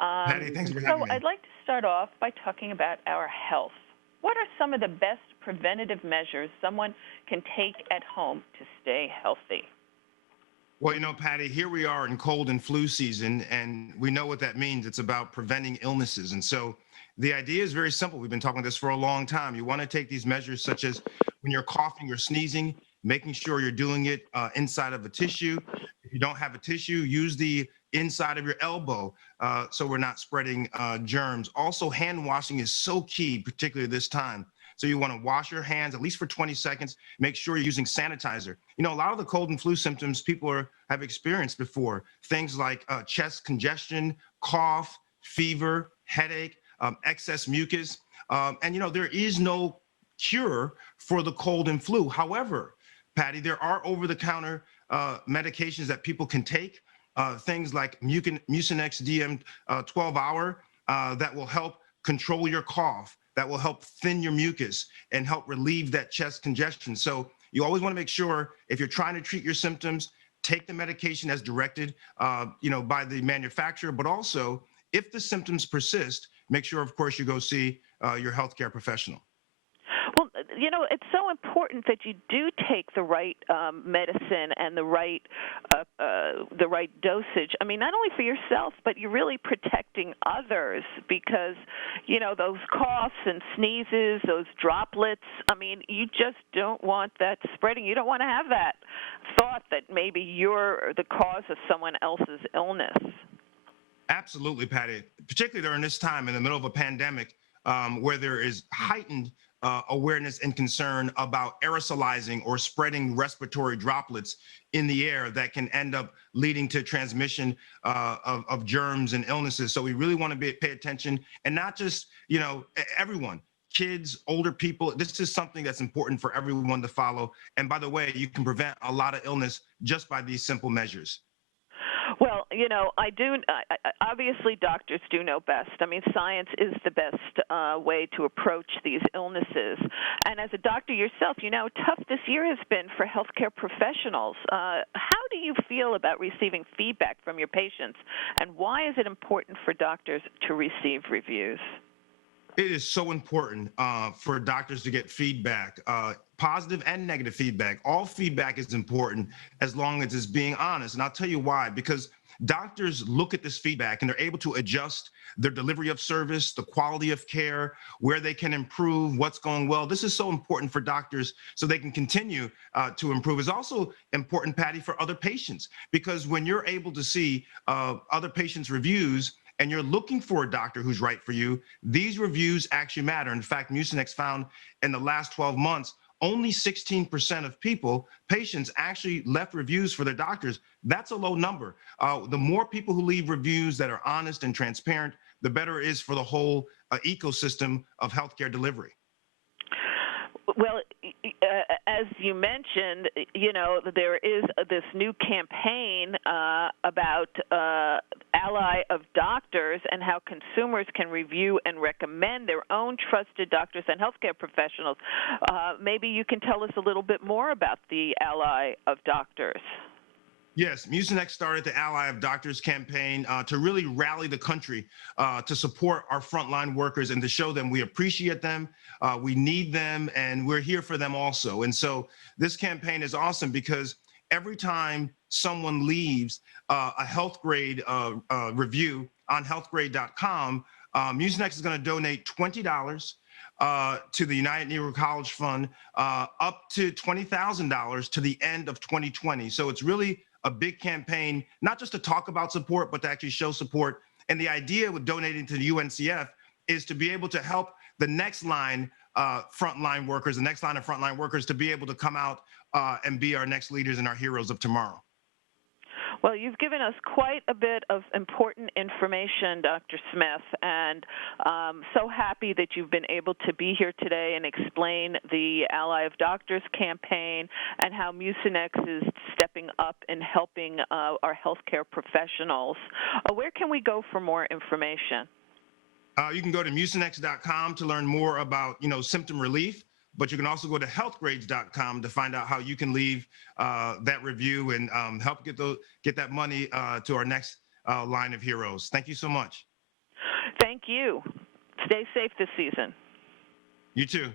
Patty, thanks for So having I'd me. like to start off by talking about our health. What are some of the best preventative measures someone can take at home to stay healthy? Well, Patty, here we are in cold and flu season, and we know what that means. It's about preventing illnesses. And so the idea is very simple. We've been talking about this for a long time. You want to take these measures, such as when you're coughing or sneezing, making sure you're doing it inside of a tissue. If you don't have a tissue, use the inside of your elbow so we're not spreading germs. Also, hand washing is so key, particularly this time. So you want to wash your hands at least for 20 seconds. Make sure you're using sanitizer. A lot of the cold and flu symptoms have experienced before. Things like chest congestion, cough, fever, headache, excess mucus. And there is no cure for the cold and flu. However, Patty, there are over-the-counter medications that people can take. Things like Mucinex DM 12-hour that will help control your cough, that will help thin your mucus and help relieve that chest congestion. So you always want to make sure if you're trying to treat your symptoms, take the medication as directed, by the manufacturer. But also, if the symptoms persist, make sure, of course, you go see your healthcare professional. Well, it's so important that you do take the right medicine and the right dosage. I mean, not only for yourself, but you're really protecting others because, those coughs and sneezes, those droplets. I mean, you just don't want that spreading. You don't want to have that thought that maybe you're the cause of someone else's illness. Absolutely, Patty. Particularly during this time in the middle of a pandemic, where there is heightened awareness and concern about aerosolizing or spreading respiratory droplets in the air that can end up leading to transmission of germs and illnesses. So we really want to pay attention, and not just everyone. Kids, older people, this is something that's important for everyone to follow. And by the way, you can prevent a lot of illness just by these simple measures. Well, I do. Obviously, doctors do know best. I mean, science is the best way to approach these illnesses. And as a doctor yourself, tough this year has been for healthcare professionals. How do you feel about receiving feedback from your patients, and why is it important for doctors to receive reviews? It is so important for doctors to get feedback, positive and negative feedback. All feedback is important as long as it's being honest. And I'll tell you why, because doctors look at this feedback and they're able to adjust their delivery of service, the quality of care, where they can improve, what's going well. This is so important for doctors so they can continue to improve. It's also important, Patty, for other patients, because when you're able to see other patients' reviews, and you're looking for a doctor who's right for you, these reviews actually matter. In fact, Mucinex found in the last 12 months, only 16% of patients actually left reviews for their doctors. That's a low number. The more people who leave reviews that are honest and transparent, the better it is for the whole ecosystem of healthcare delivery. Well, as you mentioned, there is this new campaign about Ally of Doctors and how consumers can review and recommend their own trusted doctors and healthcare professionals. Maybe you can tell us a little bit more about the Ally of Doctors. Yes, Mucinex started the Ally of Doctors campaign to really rally the country to support our frontline workers and to show them we appreciate them, we need them, and we're here for them also. And so this campaign is awesome because every time someone leaves a health grade review on healthgrade.com, Mucinex is going to donate $20 to the United Negro College Fund, up to $20,000 to the end of 2020. So it's really a big campaign, not just to talk about support, but to actually show support. And the idea with donating to the UNCF is to be able to help the next line frontline workers, the next line of frontline workers to be able to come out and be our next leaders and our heroes of tomorrow. Well, you've given us quite a bit of important information, Dr. Smith, and so happy that you've been able to be here today and explain the Ally of Doctors campaign and how Mucinex is stepping up and helping our healthcare professionals. Where can we go for more information? You can go to mucinex.com to learn more about, symptom relief. But you can also go to healthgrades.com to find out how you can leave that review and help get that money to our next line of heroes. Thank you so much. Thank you. Stay safe this season. You too.